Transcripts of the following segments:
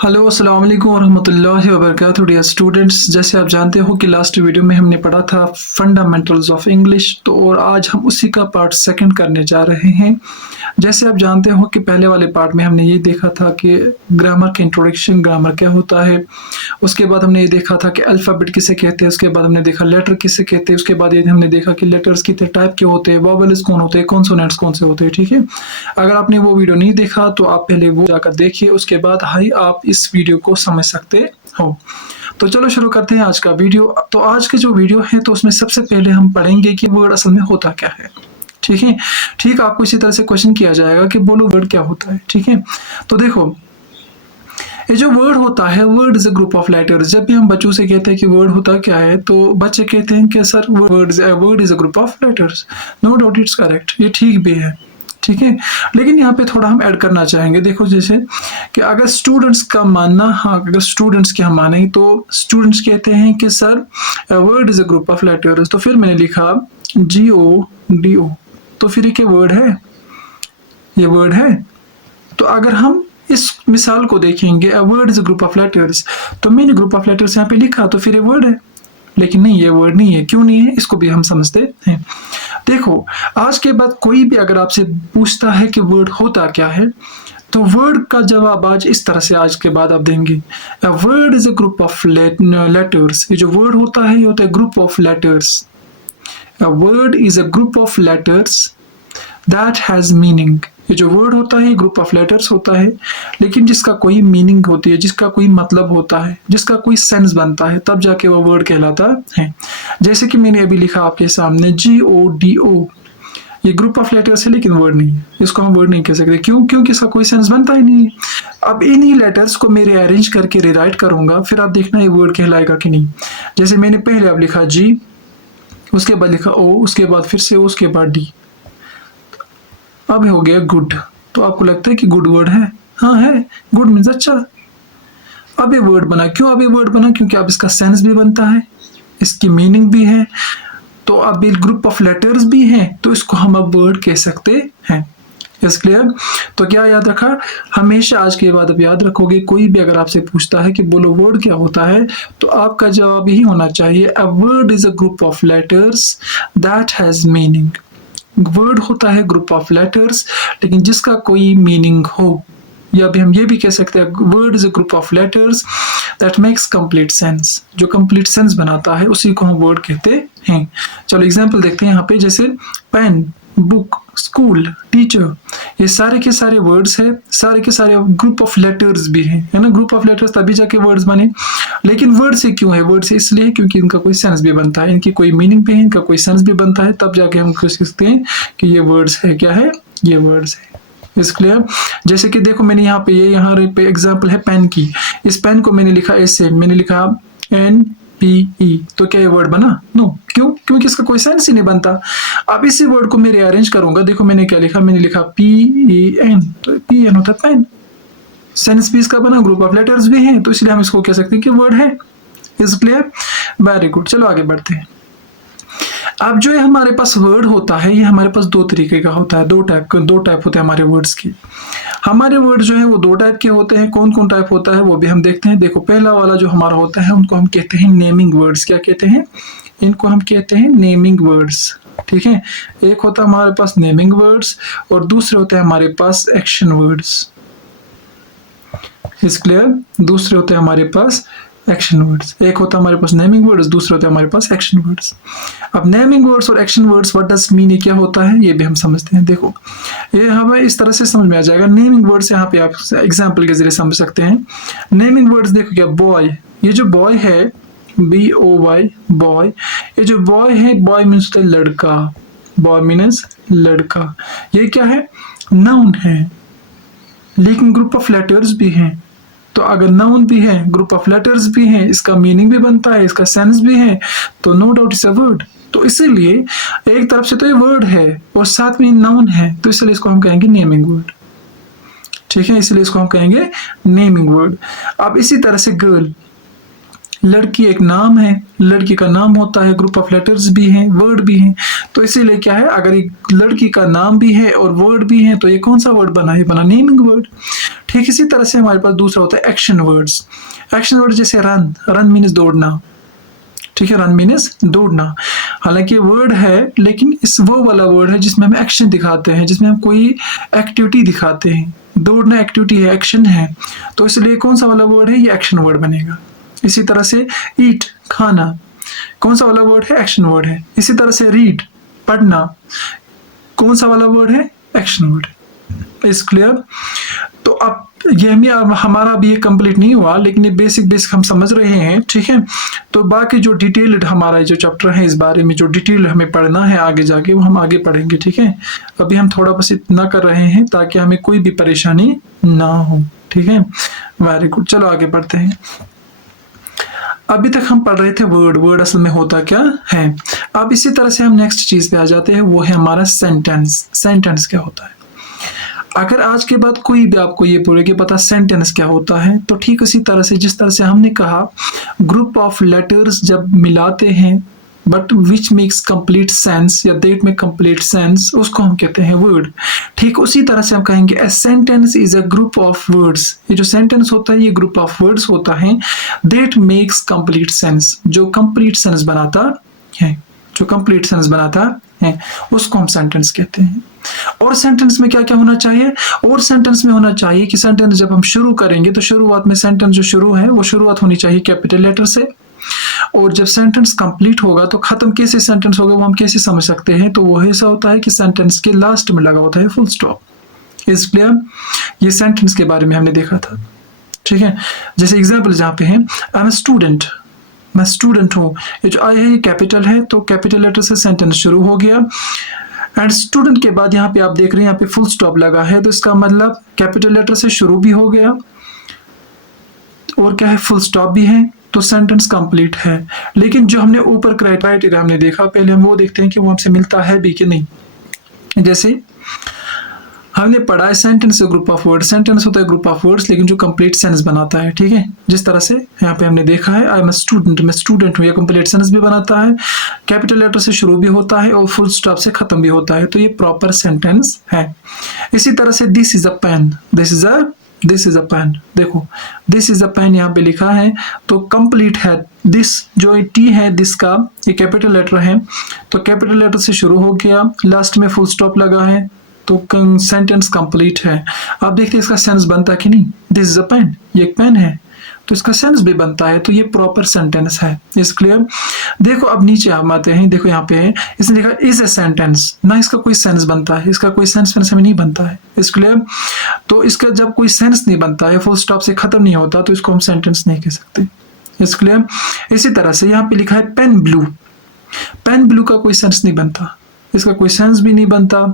Hello अस्सलाम वालेकुम वरहमतुल्लाहि वबरकातुहू डियर स्टूडेंट्स। जैसे आप जानते हो कि लास्ट वीडियो में हमने पढ़ा था फंडामेंटल्स ऑफ इंग्लिश, तो और आज हम उसी का पार्ट सेकंड करने जा रहे हैं। जैसे आप जानते हो कि पहले वाले पार्ट में हमने ये देखा था कि ग्रामर के इंट्रोडक्शन, ग्रामर क्या होता है। उसके बाद हमने ये देखा था कि अल्फ़ाबेट किसे कहते हैं। उसके बाद हमने देखा लेटर किसे कहते हैं। उसके बाद ये हमने देखा कि लेटर्स कितने टाइप के होते हैं, वोवेल्स कौन होते हैं, कॉन्सोनेंट्स कौन से होते हैं। ठीक है, अगर आपने वो वीडियो नहीं देखा तो आप पहले वो जाकर देखिए, उसके बाद ही आप इस वीडियो को समझ सकते हो। तो चलो शुरू करते हैं आज का वीडियो। तो आज के जो वीडियो है तो उसमें सबसे पहले हम पढ़ेंगे कि वर्ड असल में होता क्या है। ठीक है, ठीक, आपको इसी तरह से क्वेश्चन किया जाएगा कि बोलो वर्ड क्या होता है। ठीक है, तो देखो ये जो वर्ड होता है, word is a group of letters. जब भी हम बच्चों से कहते हैं कि वर्ड होता क्या है तो बच्चे कहते हैं कि sir word is a group of letters. No doubt, it's correct, ये ठीक भी है। ठीक है, लेकिन यहाँ पे थोड़ा हम ऐड करना चाहेंगे। देखो जैसे कि अगर स्टूडेंट्स का मानना, हाँ अगर स्टूडेंट्स के हम माने तो स्टूडेंट्स कहते हैं कि sir word is a group of letters, तो फिर मैंने लिखा GODO, तो फिर ये क्या वर्ड है? ये वर्ड है। तो अगर हम इस मिसाल को देखेंगे a word is a group of letters, तो मैंने ग्रुप ऑफ लेटर्स यहाँ पे लिखा तो फिर ये वर्ड है। लेकिन नहीं, ये वर्ड नहीं है। क्यों नहीं है, इसको भी हम समझते हैं। देखो, आज के बाद कोई भी अगर आपसे पूछता है कि वर्ड होता क्या है, तो वर्ड का जवाब आज इस तरह से आज के बाद आप देंगे, a word is a group of letters. ये जो वर्ड होता है ये होता है group of letters. A word is a group of letters that has meaning. ये जो वर्ड होता है ग्रुप ऑफ लेटर्स होता है, लेकिन जिसका कोई मीनिंग होती है, जिसका कोई मतलब होता है, जिसका कोई सेंस बनता है, तब जाके वो वर्ड कहलाता है। जैसे कि मैंने अभी लिखा आपके सामने GODO, ये ग्रुप ऑफ लेटर्स है लेकिन वर्ड नहीं है। इसको हम वर्ड नहीं कह सकते। क्यों? क्योंकि इसका कोई सेंस बनता ही नहीं है। अब इन्हीं लेटर्स को मेरे अरेंज करके रिराइट करूंगा, फिर आप देखना ये वर्ड कहलाएगा कि नहीं। जैसे मैंने पहले अब लिखा G, उसके बाद लिखा O, उसके बाद फिर से O, उसके बाद D, अब हो गया गुड। तो आपको लगता है कि गुड वर्ड है? हाँ है, गुड मीन्स अच्छा। अब ये वर्ड बना। क्यों अब ये वर्ड बना? क्योंकि अब इसका सेंस भी बनता है, इसकी मीनिंग भी है, तो अब ये ग्रुप ऑफ लेटर्स भी है, तो इसको हम अब वर्ड कह सकते हैं। इस क्लियर? तो क्या याद रखा? हमेशा आज के बाद अब याद रखोगे, कोई भी अगर आपसे पूछता है कि बोलो वर्ड क्या होता है, तो आपका जवाब यही होना चाहिए, a word is a group of letters that has meaning. Word होता है ग्रुप ऑफ लेटर्स लेकिन जिसका कोई मीनिंग हो, या भी हम ये भी कह सकते हैं word is a group of letters that makes complete sense. जो कंप्लीट सेंस बनाता है उसी को हम वर्ड कहते हैं। चलो एग्जांपल देखते हैं यहाँ पे। जैसे पेन, बुक, स्कूल, टीचर, ये सारे के सारे वर्ड्स है, सारे के सारे ग्रुप ऑफ लेटर्स भी हैं, है ना। ग्रुप ऑफ लेटर्स तभी जाके वर्ड्स बने। लेकिन वर्ड से क्यों है? वर्ड से इसलिए क्योंकि इनका कोई सेंस भी बनता है, इनकी कोई मीनिंग भी है, इनका कोई सेंस भी बनता है, तब जाके हम कह सकते हैं कि ये वर्ड्स है। क्या है? ये वर्ड्स है। इस क्लियर? जैसे कि देखो मैंने यहाँ पे यहाँ पे एग्जांपल है पेन की। इस पेन को मैंने लिखा ऐसे, मैंने लिखा NPE, तो क्या ये वर्ड बना? नो। क्यों? क्योंकि इसका कोई सेंस ही नहीं बनता। अब इसी वर्ड को मैं अरेंज करूंगा। देखो मैंने क्या लिखा, मैंने लिखा PEN, तो PN होता है पेन। सेंस भी इसका बना, ग्रुप ऑफ लेटर्स भी हैं, तो इसलिए हम इसको कह सकते हैं कि वर्ड है। Is clear? Very good. चलो आगे बढ़ते हैं। अब जो है हमारे पास वर्ड होता है, ये हमारे पास दो तरीके का होता है, दो टाइप होते हैं हमारे वर्ड्स की। हमारे वर्ड जो है वो दो टाइप के होते हैं। कौन कौन टाइप होता है वो भी हम देखते हैं। देखो पहला वाला जो हमारा होता है उनको हम कहते हैं नेमिंग वर्ड्स। क्या कहते हैं? इनको हम कहते हैं नेमिंग वर्ड्स। ठीक है, एक होता है हमारे पास नेमिंग वर्ड्स और दूसरे होते हैं हमारे पास एक्शन वर्ड्स। Is clear? दूसरे होते हैं हमारे पास एक्शन वर्ड्स। एक होता है हमारे पास नेमिंग वर्ड्स, दूसरे होते हैं हमारे पास एक्शन वर्ड्स। अब नेमिंग वर्ड्स और action words what does mean, ये क्या होता है ये भी हम समझते हैं। देखो ये हमें इस तरह से समझ में आ जाएगा। नेमिंग वर्ड्स यहाँ पे आप एग्जांपल के जरिए समझ सकते हैं। नेमिंग वर्ड्स देखो, क्या बॉय, ये जो बॉय है BOY, बॉय, ये जो बॉय है, बॉय मीन्स होता है लड़का, बॉय मीन्स लड़का। ये क्या है? नाउन है, लेकिन ग्रुप ऑफ लेटर्स भी हैं। तो अगर नाउन भी है, ग्रुप ऑफ लेटर्स भी हैं, इसका मीनिंग भी बनता है, इसका सेंस भी है, तो no doubt it's a word. तो इसीलिए एक तरफ से तो ये वर्ड है और साथ में नाउन है, तो इसलिए इसको हम कहेंगे नेमिंग वर्ड। ठीक है, इसलिए इसको हम कहेंगे नेमिंग वर्ड। अब इसी तरह से गर्ल, लड़की एक नाम है, लड़की का नाम होता है, ग्रुप ऑफ लेटर्स भी हैं, वर्ड भी हैं, तो इसीलिए क्या है, अगर एक लड़की का नाम भी है और वर्ड भी है तो ये कौन सा वर्ड बना है? बना नेमिंग वर्ड। ठीक इसी तरह से हमारे पास दूसरा होता है एक्शन वर्ड्स। एक्शन वर्ड जैसे रन, रन मीन्स दौड़ना, ठीक है, रन मीन्स दौड़ना। हालांकि वर्ड है लेकिन इस वो वाला वर्ड है जिसमें हम एक्शन दिखाते हैं, जिसमें हम कोई एक्टिविटी दिखाते हैं। दौड़ना एक्टिविटी है, एक्शन है, तो इसलिए कौन सा वाला वर्ड है, ये एक्शन वर्ड बनेगा। इसी तरह से ईट, खाना, कौन सा वाला वर्ड है, एक्शन वर्ड है। इसी तरह से रीड, पढ़ना, कौन सा वाला वर्ड है, एक्शन वर्ड। Is clear? तो अब ये हमारा भी ये कंप्लीट नहीं हुआ, लेकिन ये बेसिक हम समझ रहे हैं, ठीक है। तो बाकी जो डिटेल्ड हमारा जो चैप्टर है, इस बारे में जो डिटेल हमें पढ़ना है आगे जाके, वो हम आगे पढ़ेंगे, ठीक है। अभी हम थोड़ा बस इतना कर रहे हैं ताकि हमें कोई भी परेशानी ना हो, ठीक है। वेरी गुड, चलो आगे बढ़ते हैं। अभी तक हम पढ़ रहे थे वर्ड, वर्ड असल में होता क्या है। अब इसी तरह से हम नेक्स्ट चीज पे आ जाते हैं, वो है हमारा सेंटेंस। सेंटेंस क्या होता है? अगर आज के बाद कोई भी आपको ये बोले कि पता सेंटेंस क्या होता है, तो ठीक उसी तरह से जिस तरह से हमने कहा ग्रुप ऑफ लेटर्स जब मिलाते हैं but which makes complete sense या देट में कंप्लीट सेंस, उसको हम कहते हैं वर्ड। ठीक उसी तरह से हम कहेंगे a sentence is a group of words. ये जो सेंटेंस होता है ये ग्रुप ऑफ वर्ड्स होता है देट मेक्स कंप्लीट सेंस, जो कंप्लीट सेंस बनाता है, जो कंप्लीट सेंस बनाता है उसको हम सेंटेंस कहते हैं। और सेंटेंस में क्या क्या होना चाहिए? और सेंटेंस में होना चाहिए कि सेंटेंस जब हम शुरू करेंगे तो शुरुआत में सेंटेंस जो शुरू है वो शुरुआत होनी चाहिए कैपिटल लेटर से, और जब सेंटेंस कंप्लीट होगा तो खत्म कैसे सेंटेंस होगा वो हम कैसे समझ सकते हैं? तो वो ऐसा होता है कि सेंटेंस के लास्ट में लगा होता है फुल स्टॉप। Is clear? ये सेंटेंस के बारे में हमने देखा था, ठीक है। जैसे एग्जाम्पल जहाँ पे है आई एम ए स्टूडेंट, मैं स्टूडेंट हूँ, ये जो आई है ये कैपिटल है, तो कैपिटल लेटर से सेंटेंस शुरू हो गया। एंड स्टूडेंट के बाद यहाँ पे आप देख रहे हैं यहाँ पे फुल स्टॉप लगा है, तो इसका मतलब कैपिटल लेटर से शुरू भी हो गया और क्या है, फुल स्टॉप भी है, तो सेंटेंस कंप्लीट है। लेकिन जो हमने ऊपर क्राइटेरिया हमने देखा, पहले हम वो देखते हैं कि वो हमसे मिलता है भी कि नहीं। जैसे हमने पढ़ा है sentence group of word, sentence होता है ग्रुप ऑफ वर्ड्स लेकिन जो कंप्लीट सेंस बनाता है, ठीक है। जिस तरह से यहाँ पे हमने देखा है आई एम स्टूडेंट, मैं स्टूडेंट हूँ, ये कंप्लीट सेंस भी बनाता है, कैपिटल लेटर से शुरू भी होता है और फुल स्टॉप से खत्म भी होता है, तो ये प्रॉपर सेंटेंस है। इसी तरह से this is a pen, this is a pen, देखो दिस इज अ पेन यहाँ पे लिखा है तो कंप्लीट है। दिस जो टी है दिस का ये कैपिटल लेटर है, तो कैपिटल लेटर से शुरू हो गया, लास्ट में फुल स्टॉप लगा है, तो सेंटेंस कंप्लीट है। आप देखते हैं इसका सेंस बनता है कि नहीं, दिस इज अ पेन, ये एक पेन है, तो इसका सेंस भी बनता है, तो ये प्रॉपर सेंटेंस है। Is clear? देखो अब नीचे हम आते हैं, देखो यहाँ पे है इसने लिखा इज ए सेंटेंस, ना इसका कोई सेंस बनता है, इसका कोई सेंस हमें नहीं बनता है। Is clear? तो इसका जब कोई सेंस नहीं बनता है, फुल स्टॉप से खत्म नहीं होता, तो इसको हम सेंटेंस नहीं कह सकते। Is clear? इसी तरह से यहाँ पे लिखा है पेन ब्लू, पेन ब्लू का कोई सेंस नहीं बनता, इसका कोई सेंस भी नहीं बनता,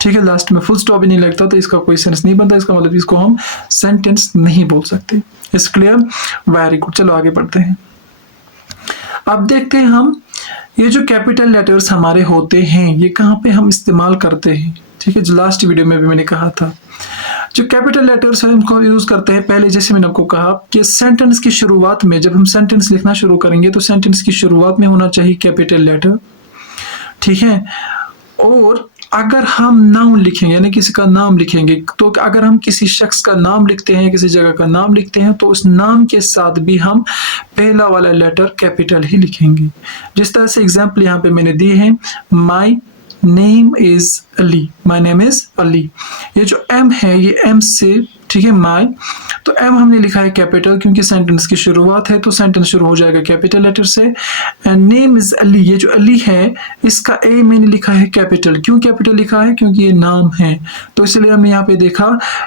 ठीक है, लास्ट में फुल स्टॉप भी नहीं लगता, तो इसका कोई सेंस नहीं बनता, इसका मतलब इसको हम सेंटेंस नहीं बोल सकते। Is clear? वेरी गुड, चलो आगे बढ़ते हैं। अब देखते हैं हम ये जो कैपिटल लेटर्स हमारे होते हैं ये कहाँ पे हम इस्तेमाल करते हैं, ठीक है। जो लास्ट वीडियो में भी मैंने कहा था, जो कैपिटल लेटर्स है उनको यूज करते हैं पहले, जैसे मैंने आपको कहा कि सेंटेंस की शुरुआत में, जब हम सेंटेंस लिखना शुरू करेंगे तो सेंटेंस की शुरुआत में होना चाहिए कैपिटल लेटर, ठीक है। और अगर हम नाउन लिखेंगे यानी किसी का नाम लिखेंगे, तो अगर हम किसी शख्स का नाम लिखते हैं, किसी जगह का नाम लिखते हैं, तो उस नाम के साथ भी हम पहला वाला लेटर कैपिटल ही लिखेंगे। जिस तरह से एग्जाम्पल यहाँ पे मैंने दी है, my name is Ali, my name is Ali, ये जो एम है ये एम से, ठीक है, माई, तो एम हमने लिखा है कैपिटल क्योंकि सेंटेंस की शुरुआत है, तो सेंटेंस शुरू हो जाएगा कैपिटल लेटर से। एंड नेम इज अली, ये जो अली है इसका ए मैंने लिखा है कैपिटल, क्यों कैपिटल लिखा है? क्योंकि ये नाम है, तो इसलिए हमने यहाँ पे देखा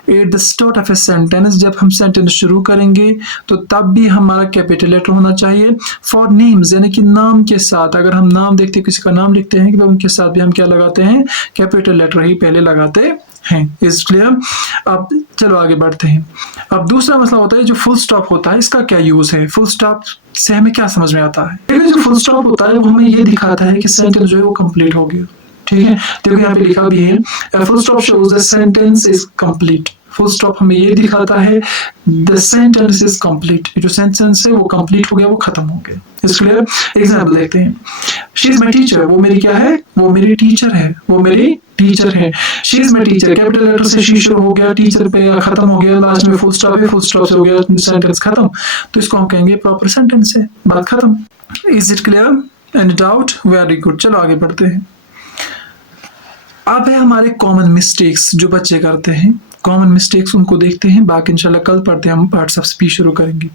at the start of a sentence, जब हम सेंटेंस शुरू करेंगे तो तब भी हमारा कैपिटल लेटर होना चाहिए। फॉर नेम्स यानी कि नाम के साथ, अगर हम नाम देखते हैं, किसी का नाम लिखते हैं, उनके साथ भी हम क्या लगाते हैं, कैपिटल लेटर ही पहले लगाते हैं। Is clear? अब चलो आगे बढ़ते हैं। अब दूसरा मसला होता है जो फुल स्टॉप होता है, इसका क्या यूज है? फुल स्टॉप से हमें क्या समझ में आता है? जो फुल स्टॉप होता है वो हमें ये दिखाता है कि सेंटेंस जो है वो कंप्लीट हो गया, ठीक है। देखो यहाँ पे लिखा भी है full stop shows the sentence is complete, full stop हमें ये दिखाता है द सेंटेंस इज कंप्लीट, जो सेंटेंस है वो कंप्लीट हो गया, वो खत्म हो गया। इस क्लियर? एग्जाम्पल देखते हैं। शी इज माई टीचर, वो मेरी क्या है? वो मेरी टीचर है, वो मेरी टीचर है। She is my teacher, capital letter से शी शुरू हो गया, टीचर पे खत्म हो गया, लास्ट में फुल स्टॉप है, फुल स्टॉप से हो गया सेंटेंस खत्म, तो इसको हम कहेंगे प्रॉपर सेंटेंस है, बात खत्म। Is it clear? Any doubt? Very good, चलो आगे बढ़ते हैं। अब है हमारे कॉमन मिस्टेक्स जो बच्चे करते हैं, कॉमन मिस्टेक्स उनको देखते हैं, बाकी इंशाल्लाह कल पढ़ते हैं, हम पार्ट्स ऑफ स्पीच शुरू करेंगे।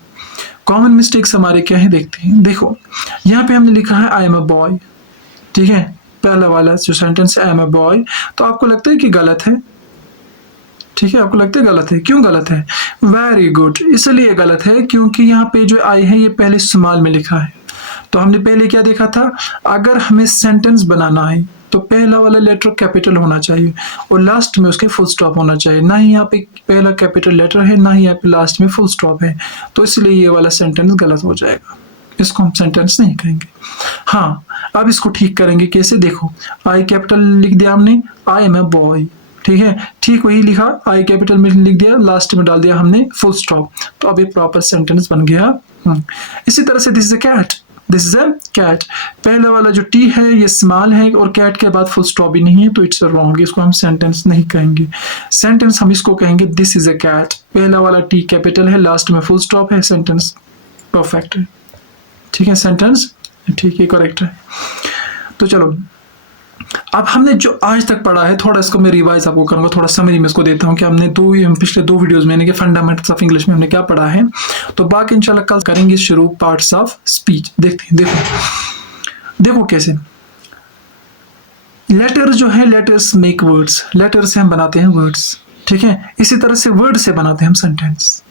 कॉमन मिस्टेक्स हमारे क्या है देखते हैं। देखो यहाँ पे हमने लिखा है आई एम अ बॉय, ठीक है, पहला वाला जो सेंटेंस है आई एम अ बॉय, तो आपको लगता है कि गलत है, ठीक है, आपको लगता है गलत है, क्यों गलत है? वेरी गुड, इसलिए गलत है क्योंकि यहाँ पे जो आई है ये पहले स्मॉल में लिखा है। तो हमने पहले क्या देखा था, अगर हमें सेंटेंस बनाना है तो पहला वाला लेटर कैपिटल होना चाहिए और लास्ट में उसके फुल स्टॉप होना चाहिए, ना ही यहाँ पे पहला कैपिटल लेटर है, ना ही यहाँ पे लास्ट में फुल स्टॉप है, तो इसलिए ये वाला सेंटेंस गलत हो जाएगा, इसको हम सेंटेंस नहीं कहेंगे। हाँ, अब इसको ठीक करेंगे कैसे, देखो आई कैपिटल लिख दिया हमने, आई एम ए बॉय, ठीक है, ठीक वही लिखा, आई कैपिटल में लिख दिया, लास्ट में डाल दिया हमने फुल स्टॉप, तो अब ये प्रॉपर सेंटेंस बन गया। इसी तरह से this is a cat, this is a cat, पहला वाला जो टी है ये स्मॉल है और कैट के बाद फुल स्टॉप भी नहीं है, तो इट्स रॉन्ग, इसको हम सेंटेंस नहीं कहेंगे। सेंटेंस हम इसको कहेंगे दिस इज अ कैट, पहला वाला टी कैपिटल है, लास्ट में फुल स्टॉप है, सेंटेंस परफेक्ट है, ठीक है, सेंटेंस ठीक है, करेक्ट है। तो चलो अब हमने जो आज तक पढ़ा है थोड़ा इसको मैं रिवाइज आपको करूंगा, थोड़ा समरी में इसको देता हूँ कि हमने पिछले दो वीडियोस में कि फंडामेंटल्स ऑफ इंग्लिश में हमने क्या पढ़ा है, तो बाकी इंशाल्लाह कल करेंगे शुरू पार्ट्स ऑफ स्पीच। देखते हैं, देखो कैसे लेटर जो है, लेटर्स मेक वर्ड्स, लेटर से हम बनाते हैं वर्ड्स, ठीक है, इसी तरह से वर्ड से बनाते हैं हम सेंटेंस।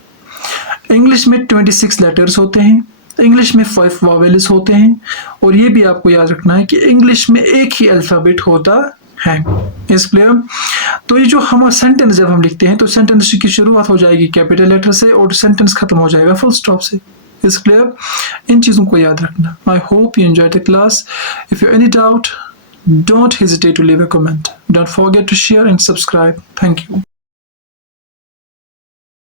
इंग्लिश में 26 लेटर्स होते हैं, इंग्लिश में 5 वॉवेल्स होते हैं, और ये भी आपको याद रखना है कि इंग्लिश में एक ही अल्फाबेट होता है। इस क्लियर? तो ये जो हम सेंटेंस जब हम लिखते हैं तो सेंटेंस की शुरुआत हो जाएगी कैपिटल लेटर से और सेंटेंस खत्म हो जाएगा फुल स्टॉप से। इस क्लियर? इन चीज़ों को याद रखना। I hope you enjoyed the class. If you any doubt, don't hesitate to leave a comment. Don't forget to share and subscribe. Thank you.